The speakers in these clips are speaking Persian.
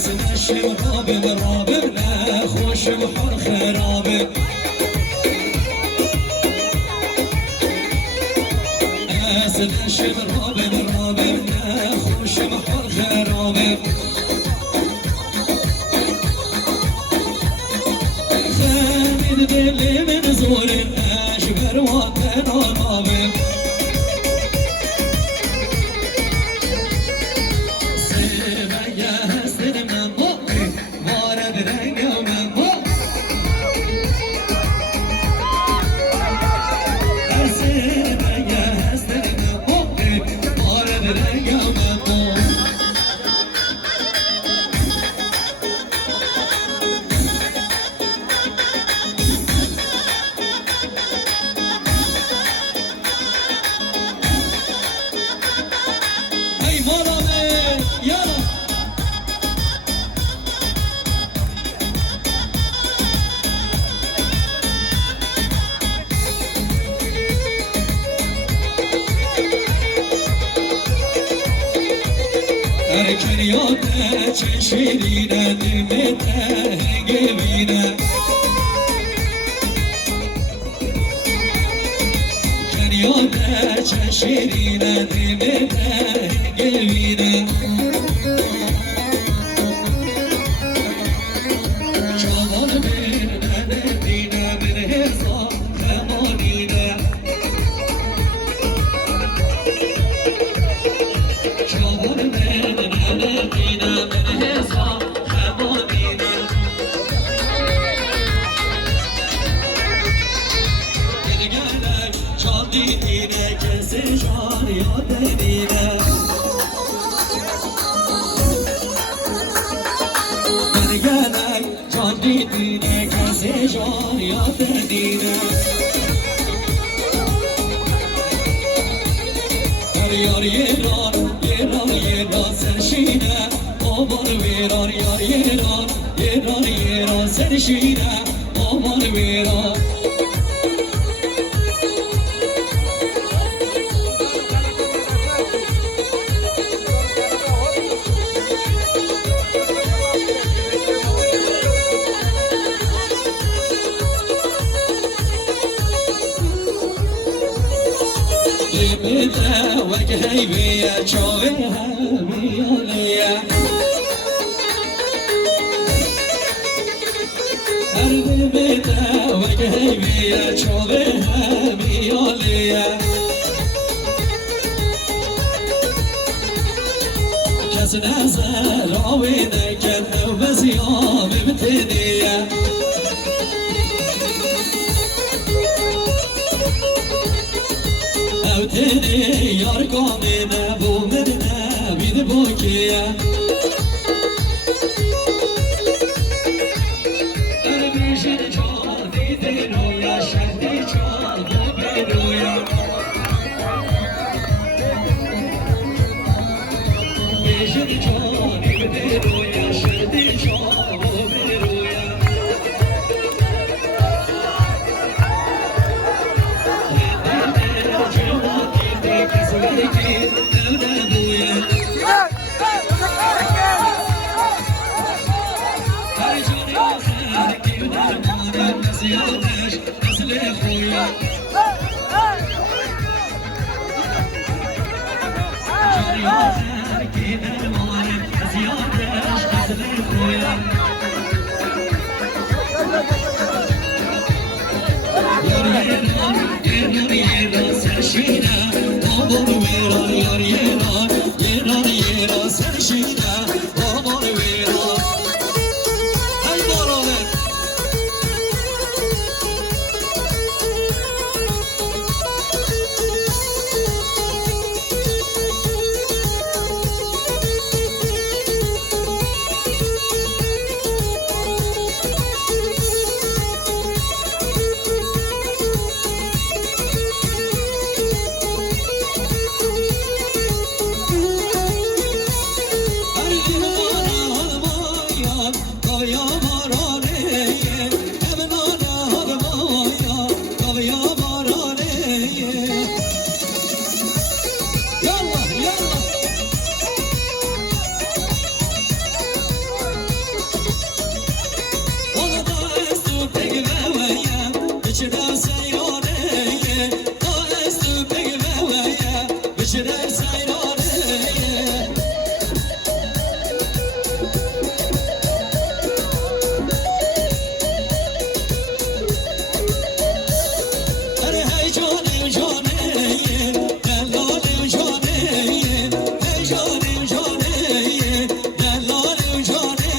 سنشم رابم رابم نخوشم حر خرابم سنشم رابم رابم نخوشم حر خرابم خامد دلی من زور اشبر وطن رابم Kırıyordum çeşirine dimete gemine Kırıyordum çeşirine dimete gemine Çalar bir nedine bir hesap temanine Çalar bir Dine kesi can ya denine Ben gelek can dine kesi can ya denine Her yar yeran yeran yeran serşine Aman veran yar yeran yeran yeran serşine Aman veran بده وجهي بيا شوفها بيا هرب بده وجهي بيا شوفها بيا كاس نزل عوينك بس يا ببتديه Teni yar kamine bu medine bid bokiye Erbişin çal didin oya şehdi çal bu bedoya Erbişin çal didin oya şehdi çal bu bedoya زيادش أصل خويا جريان كيد المال زيادش أصل خويا يار يار سرشينا أمر ويرا يار يار سرشينا أمر ويرا هاي مرامل بشرر سیرانه تا است بگوه بشرر سیرانه اره هی جانم جانه دلالم جانه هی جانم جانه دلالم جانه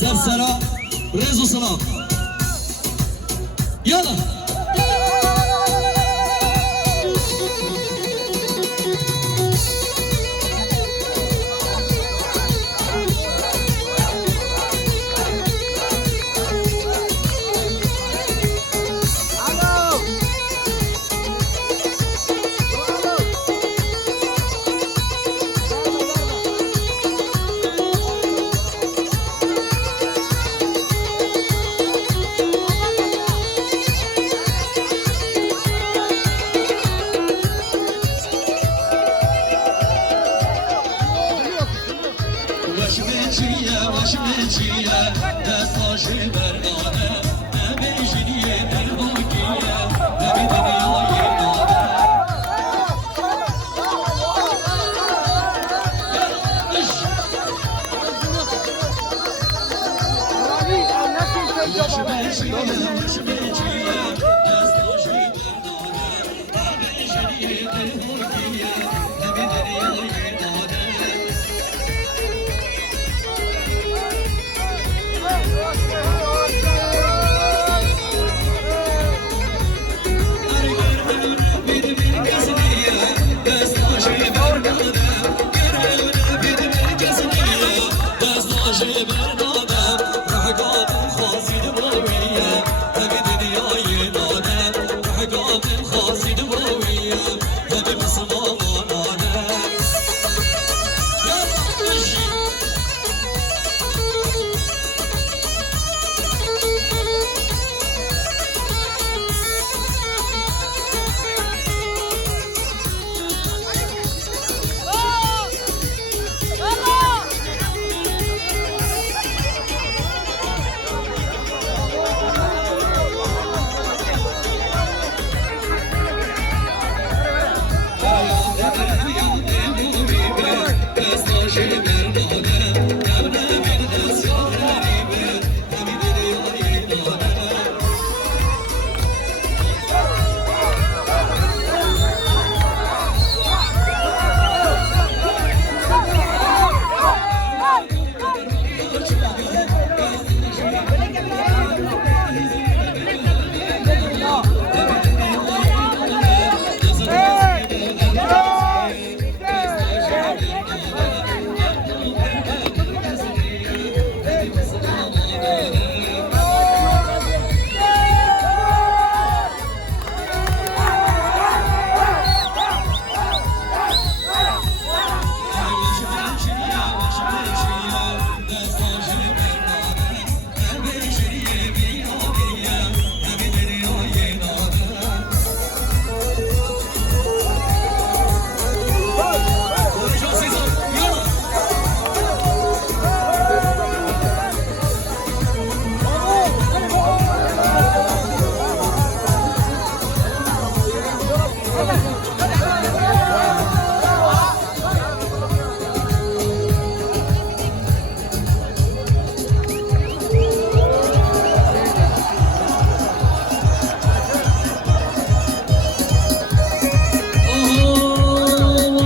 سرسرا رز و سلام يلا خاصی دو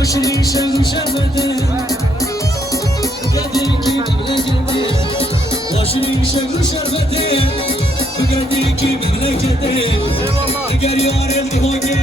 وشري شرفته بقدرك مملكته وشري شرفته بقدرك مملكته قريار الهوجي